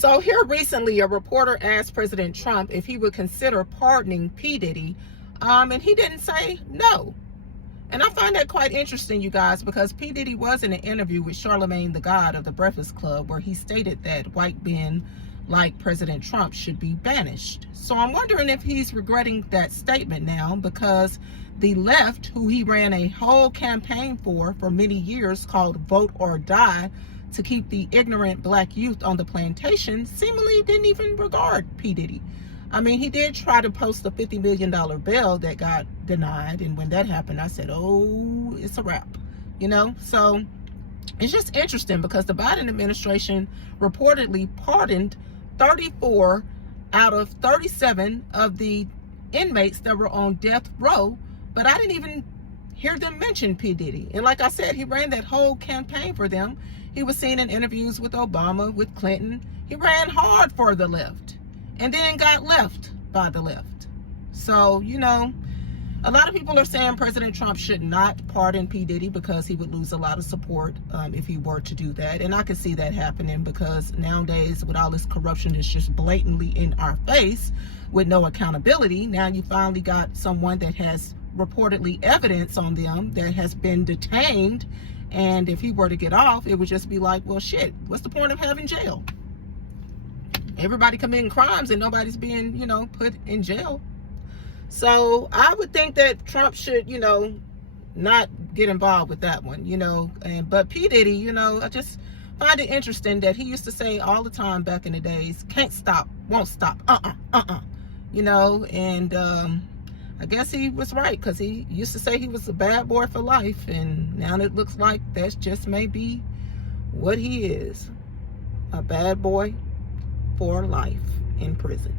So here recently, a reporter asked President Trump if he would consider pardoning P Diddy, and he didn't say no. And I find that quite interesting, you guys, because P Diddy was in an interview with Charlemagne the God of the Breakfast Club where he stated that white men like President Trump should be banished. So I'm wondering if he's regretting that statement now, because the left, who he ran a whole campaign for many years called Vote or Die, to keep the ignorant black youth on the plantation, seemingly didn't even regard P Diddy. I mean, he did try to post a $50 million bail that got denied. And when that happened, I said, oh, it's a wrap, you know? So it's just interesting because the Biden administration reportedly pardoned 34 out of 37 of the inmates that were on death row. But I didn't even hear them mention P Diddy. And like I said, he ran that whole campaign for them. He was seen in interviews with Obama, with Clinton. He ran hard for the left and then got left by the left. So, you know, a lot of people are saying President Trump should not pardon P Diddy because he would lose a lot of support if he were to do that. And I can see that happening because nowadays, with all this corruption that's just blatantly in our face with no accountability, now you finally got someone that has reportedly evidence on them that has been detained. And if he were to get off, it would just be like, well, shit, what's the point of having jail? Everybody committing crimes and nobody's being, you know, put in jail. So I would think that Trump should, you know, not get involved with that one, you know. But P Diddy, you know, I just find it interesting that he used to say all the time back in the days, can't stop, won't stop, you know. And I guess he was right, because he used to say he was a bad boy for life, and now it looks like that's just maybe what he is, a bad boy for life in prison.